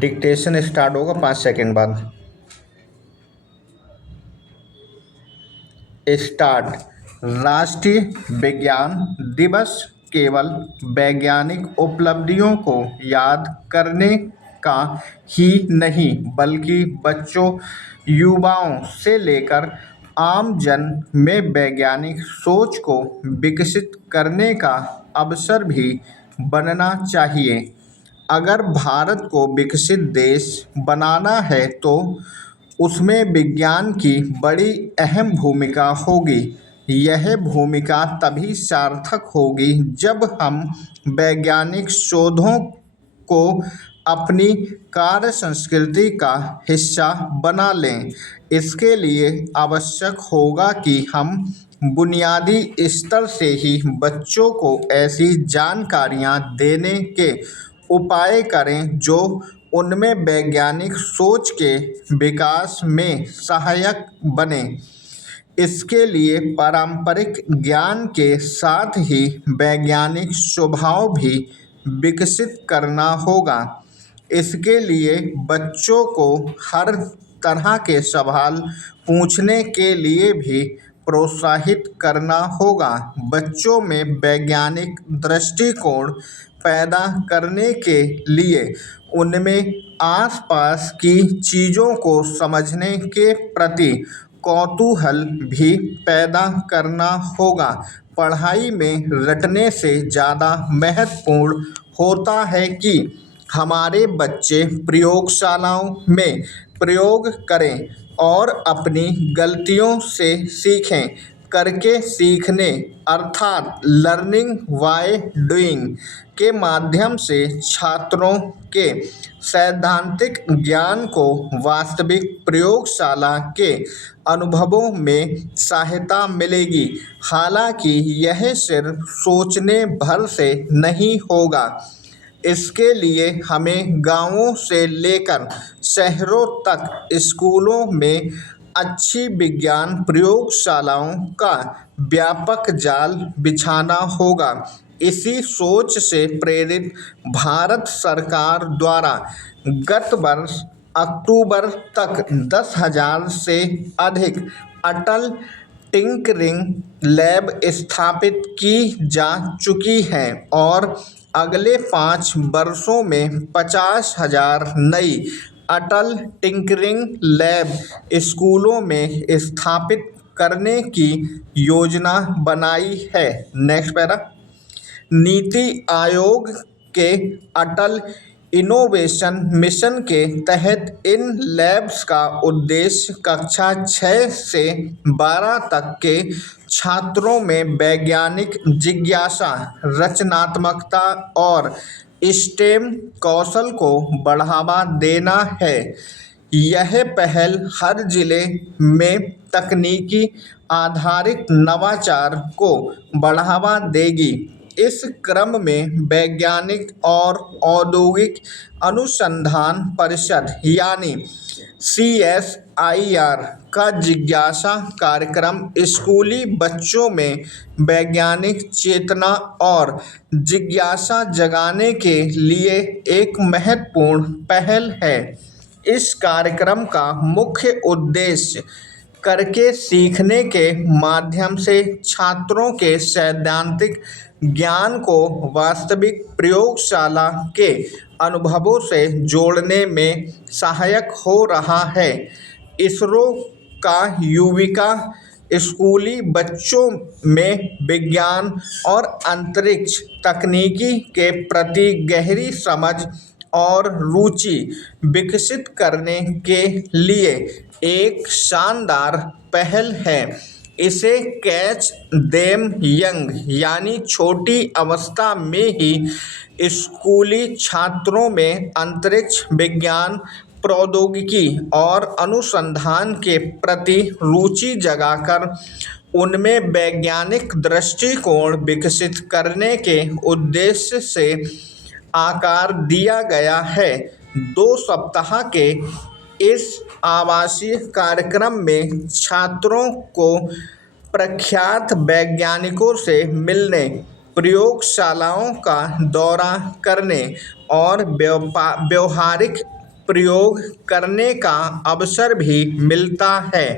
Dictation start होगा 5 second बाद। Start. राष्ट्रीय विज्ञान दिवस केवल वैज्ञानिक उपलब्धियों को याद करने का ही नहीं बल्कि बच्चों, युवाओं से लेकर आम जन में वैज्ञानिक सोच को विकसित करने का अवसर भी बनना चाहिए। अगर भारत को विकसित देश बनाना है तो उसमें विज्ञान की बड़ी अहम भूमिका होगी। यह भूमिका तभी सार्थक होगी जब हम वैज्ञानिक शोधों को अपनी कार्य संस्कृति का हिस्सा बना लें। इसके लिए आवश्यक होगा कि हम बुनियादी स्तर से ही बच्चों को ऐसी जानकारियाँ देने के उपाय करें जो उनमें वैज्ञानिक सोच के विकास में सहायक बने। इसके लिए पारंपरिक ज्ञान के साथ ही वैज्ञानिक स्वभाव भी विकसित करना होगा। इसके लिए बच्चों को हर तरह के सवाल पूछने के लिए भी प्रोत्साहित करना होगा। बच्चों में वैज्ञानिक दृष्टिकोण पैदा करने के लिए उनमें आसपास की चीज़ों को समझने के प्रति कौतूहल भी पैदा करना होगा। पढ़ाई में रटने से ज़्यादा महत्वपूर्ण होता है कि हमारे बच्चे प्रयोगशालाओं में प्रयोग करें और अपनी गलतियों से सीखें। करके सीखने अर्थात लर्निंग बाय डूइंग के माध्यम से छात्रों के सैद्धांतिक ज्ञान को वास्तविक प्रयोगशाला के अनुभवों में सहायता मिलेगी। हालांकि यह सिर्फ सोचने भर से नहीं होगा। इसके लिए हमें गांवों से लेकर शहरों तक स्कूलों में अच्छी विज्ञान प्रयोगशालाओं का व्यापक जाल बिछाना होगा। इसी सोच से प्रेरित भारत सरकार द्वारा गत वर्ष अक्टूबर तक 10,000 से अधिक अटल टिंकरिंग लैब स्थापित की जा चुकी हैं और अगले 5 वर्षों में 50,000 नई अटल टिंकरिंग लैब स्कूलों में स्थापित करने की योजना बनाई है। Next para. नीति आयोग के अटल इनोवेशन मिशन के तहत इन लैब्स का उद्देश्य कक्षा 6 से 12 तक के छात्रों में वैज्ञानिक जिज्ञासा, रचनात्मकता और स्टेम कौशल को बढ़ावा देना है। यह पहल हर जिले में तकनीकी आधारित नवाचार को बढ़ावा देगी। इस क्रम में वैज्ञानिक और औद्योगिक अनुसंधान परिषद यानी CSIR का जिज्ञासा कार्यक्रम स्कूली बच्चों में वैज्ञानिक चेतना और जिज्ञासा जगाने के लिए एक महत्वपूर्ण पहल है। इस कार्यक्रम का मुख्य उद्देश्य करके सीखने के माध्यम से छात्रों के सैद्धांतिक ज्ञान को वास्तविक प्रयोगशाला के अनुभवों से जोड़ने में सहायक हो रहा है। इसरो का युविका स्कूली बच्चों में विज्ञान और अंतरिक्ष तकनीकी के प्रति गहरी समझ और रुचि विकसित करने के लिए एक शानदार पहल है। इसे कैच देम यंग यानी छोटी अवस्था में ही स्कूली छात्रों में अंतरिक्ष विज्ञान, प्रौद्योगिकी और अनुसंधान के प्रति रुचि जगाकर उनमें वैज्ञानिक दृष्टिकोण विकसित करने के उद्देश्य से आकार दिया गया है। 2 सप्ताह के इस आवासीय कार्यक्रम में छात्रों को प्रख्यात वैज्ञानिकों से मिलने, प्रयोगशालाओं का दौरा करने और व्यावहारिक प्रयोग करने का अवसर भी मिलता है।